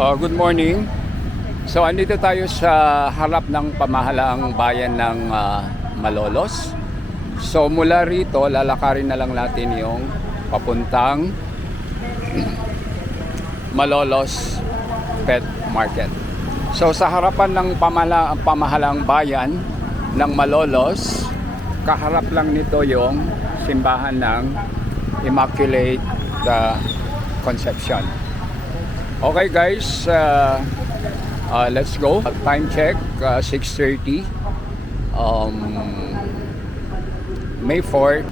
Uh, good morning. So andito tayo sa harap ng pamahalaang bayan ng ah, Malolos. So mula rito, lalakarin na lang natin yung papuntang Malolos Pet Market. So sa harapan ng pamala, pamahalang bayan ng Malolos, kaharap lang nito yung simbahan ng Immaculate ah, Conception. Okay guys, uh, uh, let's go. Time check, uh, 6.30. Um, May 4.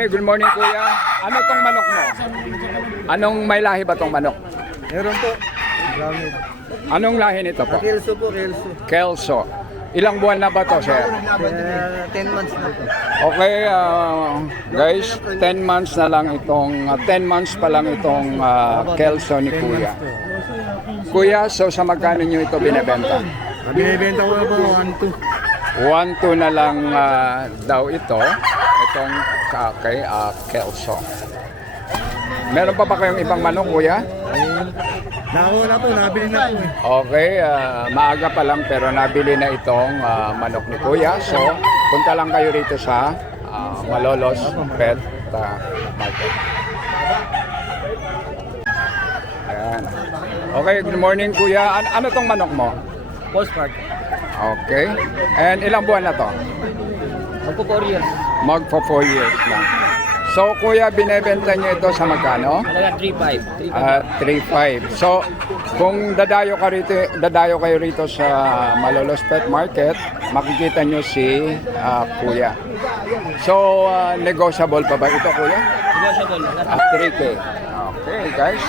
Okay, good morning kuya. Ano tong manok mo? Anong may lahi ba tong manok? Meron po. Marami. Anong lahi nito po? Kelso po, Kelso. Kelso. Ilang buwan na ba to, sir? Kaya 10 months na po. Okay, ah, guys, 10 months na lang itong, ah, 10 months pa lang itong ah, Kelso ni Kuya. Kuya, so sa magkano nyo ito binibenta? Binibenta ko na po 1-2. 1-2 na lang ah, daw ito, itong ah, kay ah, Kelso. Meron pa ba kayong ibang manok, Kuya? Nakuha na po, nabili na po eh. Okay, ah, maaga pa lang pero nabili na itong ah, manok ni Kuya. So, punta lang kayo rito sa ah, Malolos Pet ah, Market. Ayan. Okay, good morning Kuya. An- ano tong manok mo? Postcard. Okay. And ilang buwan na to? Magpo 4 years. Magpo 4 years na. So, Kuya, binebenta niyo ito sa magkano? Talaga 3-5. 3-5. Ah, 3.5. So, kung dadayo ka rito, dadayo kayo rito sa Malolos Pet Market, makikita nyo si ah, Kuya. So, ah, negotiable pa ba ito, Kuya? Negotiable. Ah, 3K. Okay, guys.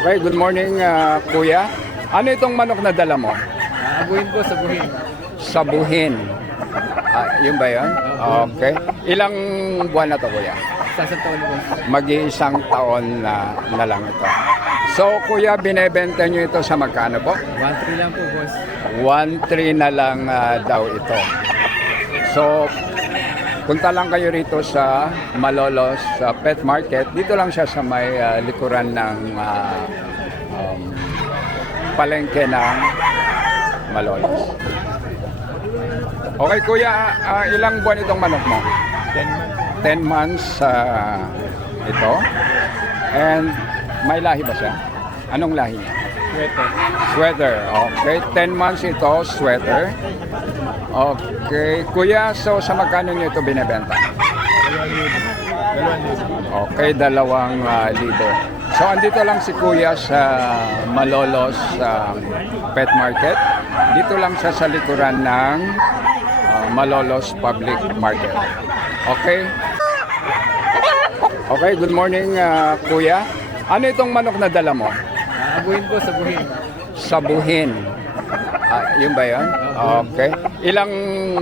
Okay, good morning, ah, Kuya. Ano itong manok na dala mo? Abuhin po, sabuhin. Sabuhin. Ah, yun ba yun? Okay. Ilang buwan na to, kuya? Sasang taon po. Mag-iisang taon na, na lang ito. So, kuya, binebenta nyo ito sa magkano po? 1-3 lang po, boss. 1.3 na lang ah, daw ito. So, punta lang kayo rito sa Malolos sa Pet Market. Dito lang siya sa may ah, likuran ng ah, um, palengke ng Malolos. Okay, kuya, ah, ilang buwan itong manok mo? 10 months. 10 months sa ito. And may lahi ba siya? Anong lahi niya? Sweater. Sweater. Okay. 10 months ito, sweater. Okay. Kuya, so sa magkano niyo ito libo. Okay, dalawang ah, libo. So, andito lang si Kuya sa Malolos um, Pet Market. Dito lang siya sa likuran ng ah, Malolos Public Market. Okay? Okay, good morning ah, Kuya. Ano itong manok na dala mo? Abuhin po sa buhin. Sabuhin. Ah, yun ba yun? Okay. Ilang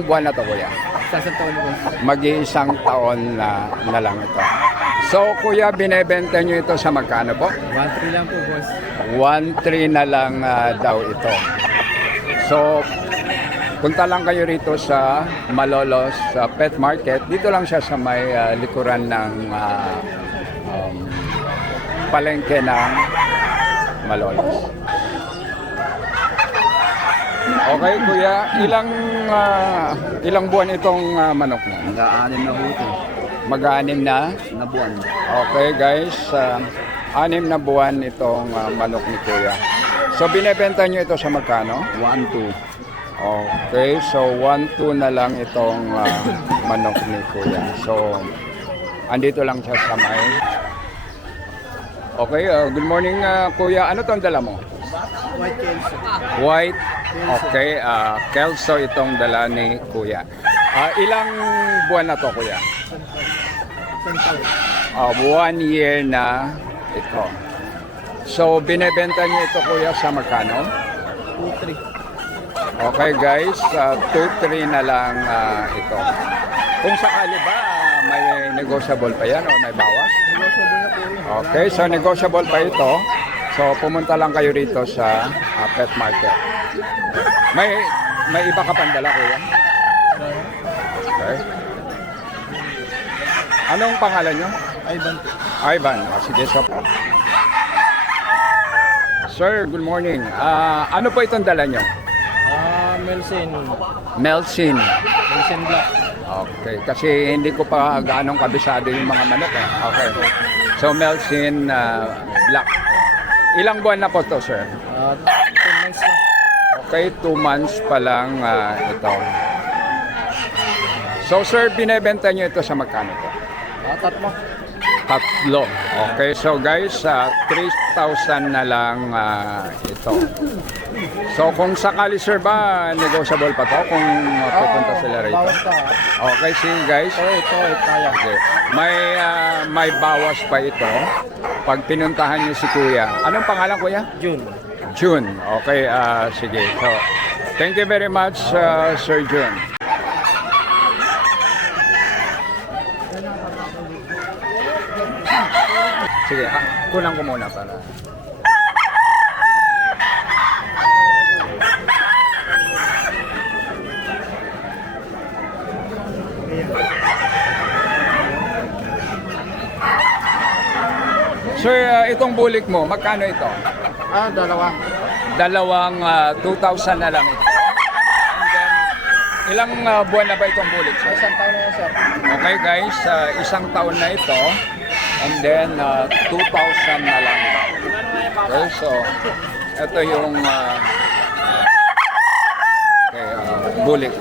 buwan na to, Kuya? Sa isang taon boss. Mag-iisang taon na, na lang ito. So, Kuya, binebenta nyo ito sa magkano po? 1-3 lang po boss. 1.3 na lang ah, daw ito. So, punta lang kayo rito sa Malolos sa Pet Market. Dito lang siya sa may ah, likuran ng ah, um, palengke ng Malolos. Okay, kuya, ilang ah, ilang buwan itong ah, manok mo? Nag-aanim na buto. Mag-anim na? Na buwan. Okay guys, ah, anim na buwan itong ah, manok ni Kuya. So binebenta nyo ito sa magkano? 1-2. Okay, so 1-2 na lang itong ah, manok ni Kuya. So, andito lang siya sa may... Okay, ah, good morning ah, Kuya. Ano tong dala mo? White Kelso. White. Okay, ah, Kelso itong dala ni Kuya. Ah, ilang buwan na to Kuya? Ah, one year na ito. So, binebenta niyo ito kuya sa magkano? 2-3. Okay guys, uh, 2-3 na lang ah, ito. Kung sakali ba may negotiable pa yan o may bawas? Negotiable na po yun. Okay, so negotiable pa ito. So, pumunta lang kayo rito sa ah, pet market. May may iba ka pang dala kuya? Okay. Anong pangalan nyo? Ivan. Ivan, ah, sige so. Sir, good morning. Ah, ano po itong dala nyo? Ah, Melsen. Melsin. Melsen Black. Okay, kasi hindi ko pa gaanong kabisado yung mga manok eh. Okay. So Melsin ah, Black. Ilang buwan na po to, sir? 10 months na. Okay, two months pa lang ah, ito. So sir, binebenta nyo ito sa magkano po? Ah, tatlo. Tatlo. Okay, so guys, ah, 3,000 na lang ah, ito. So kung sakali sir ba, negotiable pa to kung pupunta sila rito? Okay, see guys. Ito, ito, ito. Okay. May ah, may bawas pa ito pag pinuntahan niyo si Kuya. Anong pangalan Kuya? June. June. Okay, ah, sige. So, thank you very much ah, Sir June. Sige, ah, kulang ko muna para. Sir, ah, itong bulik mo, magkano ito? Ah, dalawa. Dalawang ah, 2,000 na lang ito. And then, ilang ah, buwan na ba itong bulik? sir? Isang taon na yan, sir. Okay guys, ah, isang taon na ito. And then, ah, 2,000 na lang. Okay, so, ito yung ah, okay, ah, bulik.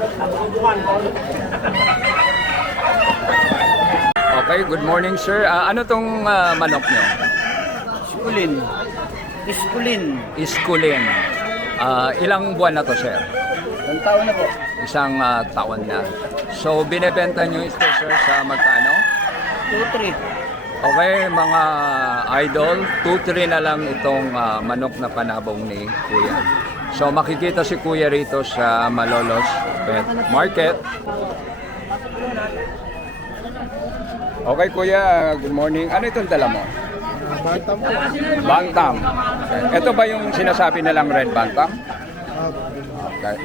Okay, good morning sir. Ah, ano tong ah, manok nyo? Skulin. Iskulin. Iskulin. Ah, ilang buwan na to sir? Isang taon na po. Isang ah, taon na. So, binebenta nyo ito sir sa magkano? 2-3. Okay, mga idol, 2-3 na lang itong ah, manok na panabong ni Kuya. So makikita si Kuya rito sa Malolos Pet Market. Okay Kuya, good morning. Ano itong dala mo? Bantam. Bantam. Ito ba yung sinasabi nilang red bantam? Okay.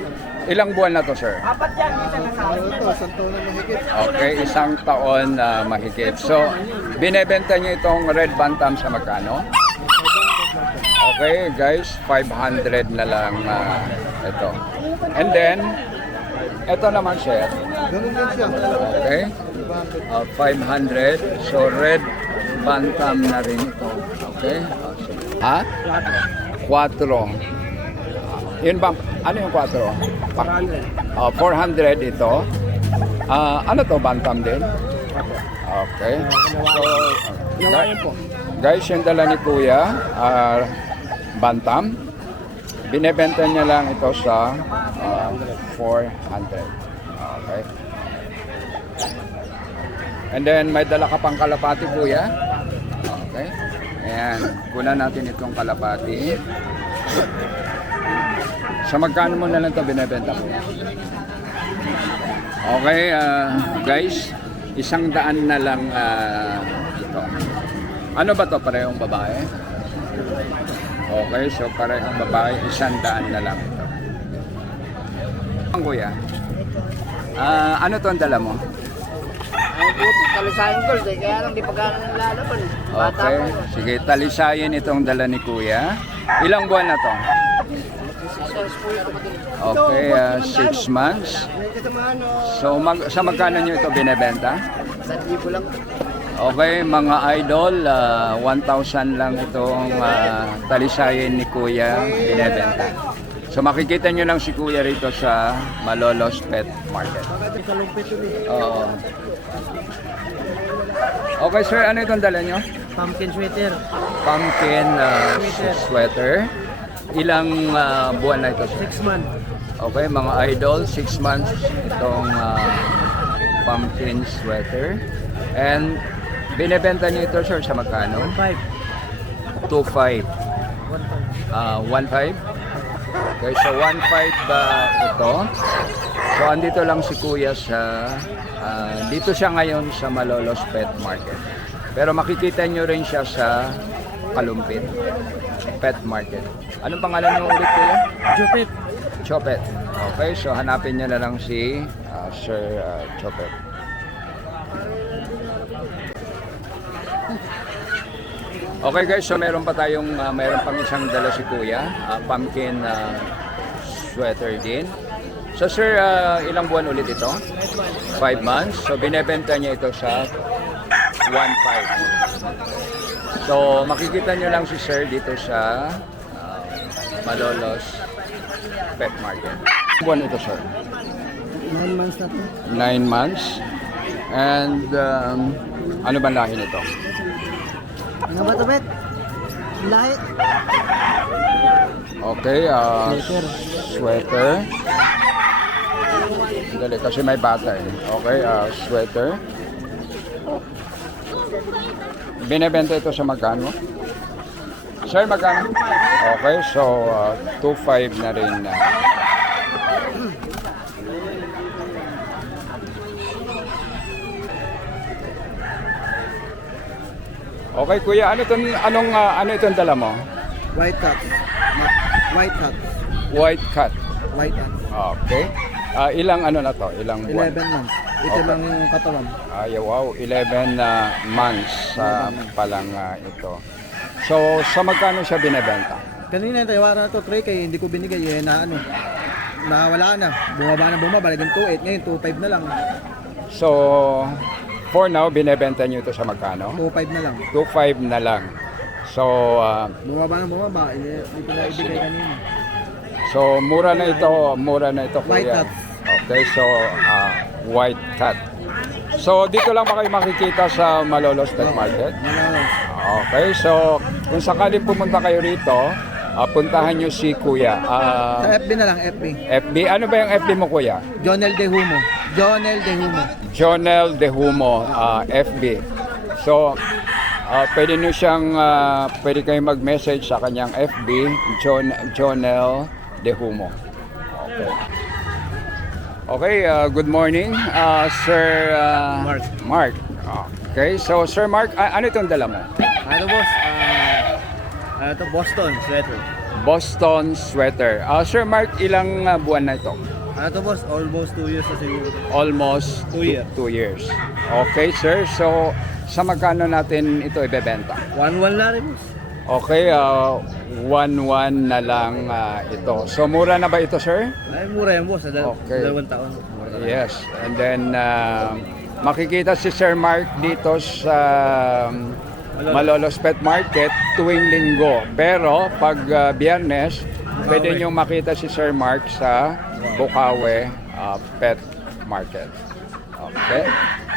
Ilang buwan na to sir? Ano to? Isang taon na mahigit. Okay, isang taon na mahigit. So, binebenta niyo itong red bantam sa magkano? Okay, guys, 500 na lang ah, ito. And then, ito naman, sir. Ganun din siya. Okay, ah, 500. So, red Bantam na rin ito. Okay? Ha? 4. Yun bang, ano yung 4? 400. Oh, 400 ito. Ah, ano to, Bantam din? Okay. So, guys, yung dala ni Kuya, ah, Bantam. Binebenta niya lang ito sa ah, 400. Okay. And then, may dala ka pang kalapati, Kuya. Okay. Ayan, kunan natin itong kalapati. Sa magkano mo na lang ito binebenta, Kuya? Okay, ah, guys, isang daan na lang ah, ito. Ano ba to parehong babae? Okay, so parehong babae, isang daan na lang ito. Ang kuya, ah, ano to ang dala mo? Kalisayan gold eh. Kaya lang di pa gano'n lalaban Okay, sige, talisayin itong dala ni kuya. Ilang buwan na to? Six months po yun. Okay, ah, six months. So, mag, sa magkano nyo ito binebenta? Sa libo lang. Okay, mga idol, ah, 1,000 lang itong ah, talisayin ni Kuya binebenta. So makikita nyo lang si Kuya rito sa Malolos Pet Market. Oo. Okay sir, ano itong dala nyo? Pumpkin sweater. Pumpkin ah, sweater. Ilang ah, buwan na ito sir? Six months. Okay, mga idol, 6 months itong ah, pumpkin sweater. And binebenta niyo ito sir sa magkano? Five. 2.5. One five. Ah, 1.5. Okay, so 1.5 ba ito? So andito lang si Kuya sa ah, dito siya ngayon sa Malolos Pet Market. Pero makikita nyo rin siya sa Kalumpit Pet Market. Anong pangalan mo ulit Kuya? Jupit. Chopet. Okay, so hanapin niyo na lang si ah, Sir ah, Chopet. Okay guys, so meron pa tayong ah, meron pang isang dala si Kuya, ah, pumpkin ah, sweater din. So sir, ah, ilang buwan ulit ito? 5 months. So binebenta niya ito sa 1.5. So makikita niyo lang si sir dito sa ah, Malolos Pet Market. Buwan ito sir? Nine months na po. 9 months. And um, ano ba lahi nito? Ano ba ito, Bet? Lahi. Okay, ah, Sweater. sweater. Dali, kasi may bata eh. Okay, ah, sweater. Binebenta ito sa magkano? Sir, magkano? Okay, so ah, 2.5 na rin na. Okay, kuya, ano tong anong ah, ano itong dala mo? White. Ma- White hat. White cat. White hat. Okay. Ah, ilang ano na to? Ilang buwan? 11 months. Ito Okay. lang yung katawan. Ay, wow, 11 na months sa palang ah, ito. So, sa magkano siya binebenta? Kanina tawaran na to, Trey, kaya hindi ko binigay. Eh, na ano, na wala na. Bumaba na bumaba, naging 2.8. Ngayon, 2.5 na lang. So, for now, binebenta niyo ito sa magkano? 2.5 na lang. 2.5 na lang. So, ah, Bumaba na bumaba, hindi, hindi ko na ibigay kanina. so mura na ito, mura na ito White kuya. Okay, so ah, white cat. So, dito lang ba kayo makikita sa Malolos Pet Market? Okay, so kung sakaling pumunta kayo rito, ah, puntahan nyo si Kuya. Sa Ah, FB na lang, FB. FB, ano ba yung FB mo Kuya? Jonel De Humo. Jonel De Humo. Jonel De Humo, ah, FB. So, ah, pwede nyo siyang, ah, pwede kayong mag-message sa kanyang FB, John, Jonel De Humo. Okay. Okay, ah, good morning, ah, Sir ah, Mark. Mark. Okay, so Sir Mark, ah, ano itong dala mo? Ano boss? Ah, ano to? Boston sweater. Boston sweater. Ah, Sir Mark, ilang ah, buwan na ito? Ano to boss? Almost 2 years na siguro. Almost Two years. two years. Okay, sir. So, sa magkano natin ito ibebenta? 1-1 na rin boss. Okay, uh, 1-1 na lang ah, ito. So, mura na ba ito, sir? Ay, mura yan boss. Sa dal- Okay. dalawang taon. Mura. Yes. And then, ah, makikita si Sir Mark dito sa Malolos Pet Market tuwing linggo. Pero pag ah, biyernes, pwede nyo makita si Sir Mark sa Bukawe ah, Pet Market. Okay.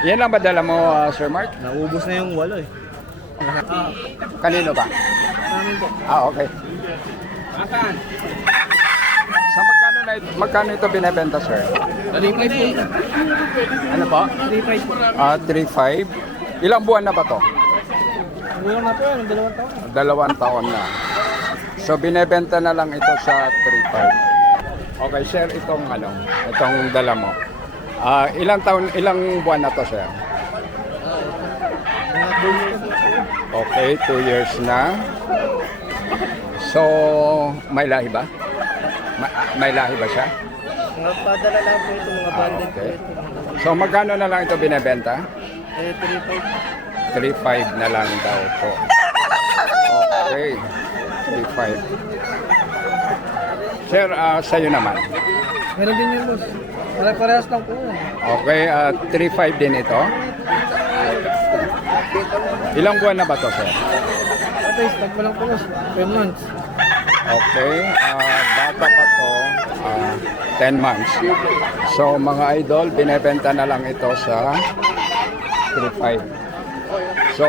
Yan lang ba dala mo, ah, Sir Mark? Naubos na yung walo eh. Kanino ba? Ah, okay. Sa magkano na ito, magkano ito binebenta, sir? 3.5 Ano po? 3.5 Ah, 3.5. Ilang buwan na ba to? Kulang na po yan, dalawang taon. Dalawang taon na. So binebenta na lang ito sa 3.5. Okay, sir, itong ano, itong dala mo. Ah, ilang taon, ilang buwan na to, sir? Mga bonus ko. Okay, 2 years na. So, may lahi ba? Ma- may lahi ba siya? Mga padala lang po ito, mga Ah, okay. po ito. So, magkano na lang ito binebenta? Eh, 3.5. 3.5 na lang daw po. Okay. 3.5. Sir, ah, sa'yo naman. Meron din yung boss. Pare-parehas lang po. Okay, ah, 3.5 din ito. Ilang buwan na ba to, sir? Ate, stag mo lang po boss. 10 months. Okay, ah, bata pa to, ah, 10 months. So, mga idol, binebenta na lang ito sa 3.5. So,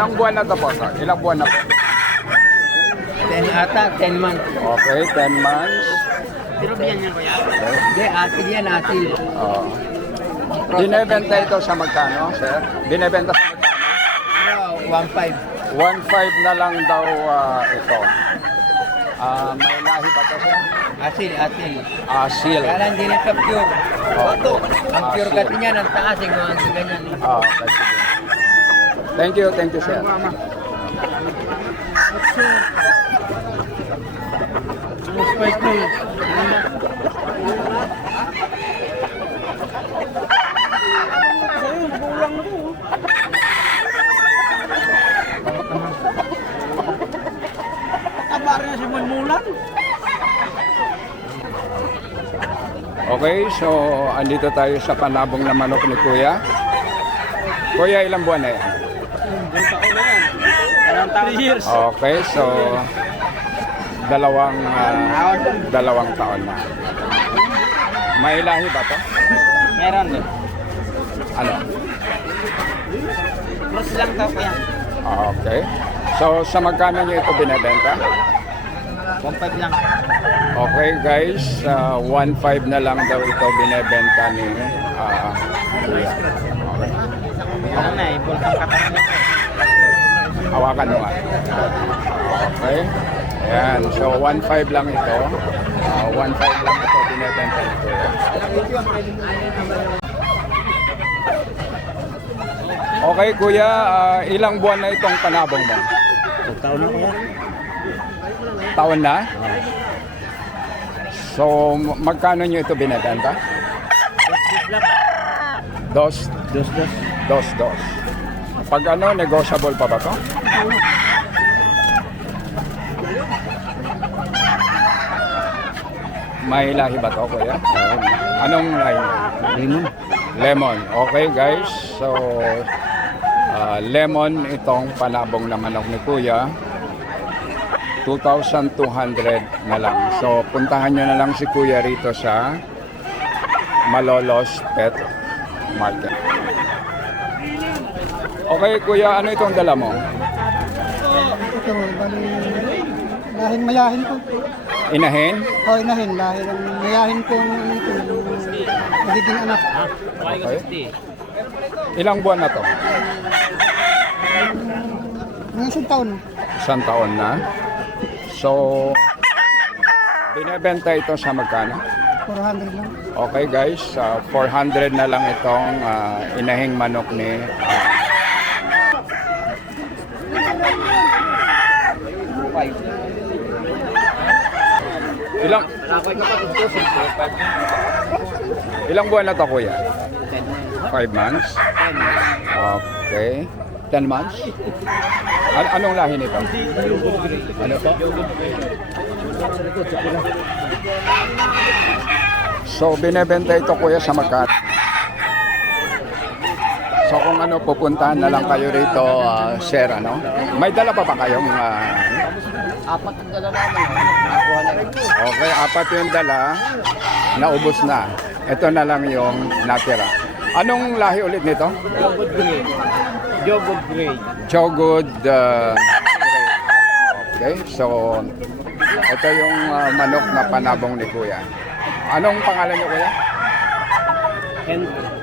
ilang buwan na to po, sir? Ilang buwan na po? 10 ata, 10 months. Okay, 10 months. Pero biyan niya kuya? Hindi, atil yan, atil. Oh. Binebenta ito sa magkano, sir? Binebenta sa magkano? Ano, 1.5. 1.5 na lang daw ah, ito. Ah, may lahi ba ito, sir? Atil. Ah, seal. Kaya lang din sa pure. Oh. Ang pure kasi niya, ang taas, yung mga ganyan. eh. Ah, okay, sige. Thank you, thank you, sir. Okay, so andito tayo sa panabong na manok ni Kuya. Kuya, ilang buwan na yan? Years. Okay, so dalawang ah, dalawang taon na. May lahi ba to? Meron din. Ano? Cross lang to kuya. Okay. So sa magkano niyo ito binebenta? 1.5 lang. Okay guys, uh, 1.5 na lang daw ito binebenta ni ah, Kuya. Okay. Ano na, ibol kang katawan. Hawakan mo nga. Okay. Ayan. So 1.5 lang ito. Ah, 1.5 lang ito binebenta Kuya. Okay Kuya, ah, ilang buwan na itong panabong mo? Taon na kuya. Taon na? So magkano nyo ito binebenta? Dos, Dos, dos. dos, dos. Pag ano, negotiable pa ba to? May lahi ba to, kuya? Anong lahi? Lemon. Lemon. Okay, guys. So, ah, lemon itong panabong na manok ni kuya. 2,200 na lang. So, puntahan nyo na lang si kuya rito sa Malolos Pet Market. Okay, kuya, ano itong dala mo? Ito, bali, lahin mayahin ko. Inahin? O, inahin, lahin. Ang mayahin ko ang ano ito, magiging anak. Okay. Ilang buwan na to? Mga isang taon. Isang taon na. So, binebenta ito sa magkano? 400 lang. Okay guys, ah, 400 na lang itong ah, inahing manok ni ah, Ilang Ilang buwan na to kuya? 5 months? Okay. 10 months? An- anong lahi nito? Ano po? So, binebenta ito kuya sa Makat. Ano, pupuntahan na lang kayo rito, ah, sir, ano? May dala pa ba kayong... ah, Apat ang dala namin. Okay, apat yung dala, naubos na. Ito na lang yung natira. Anong lahi ulit nito? Jogod Gray. Jogod Gray. Chogod uh, Okay, so ito yung uh, manok na panabong ni Kuya. Anong pangalan niyo Kuya? Henry.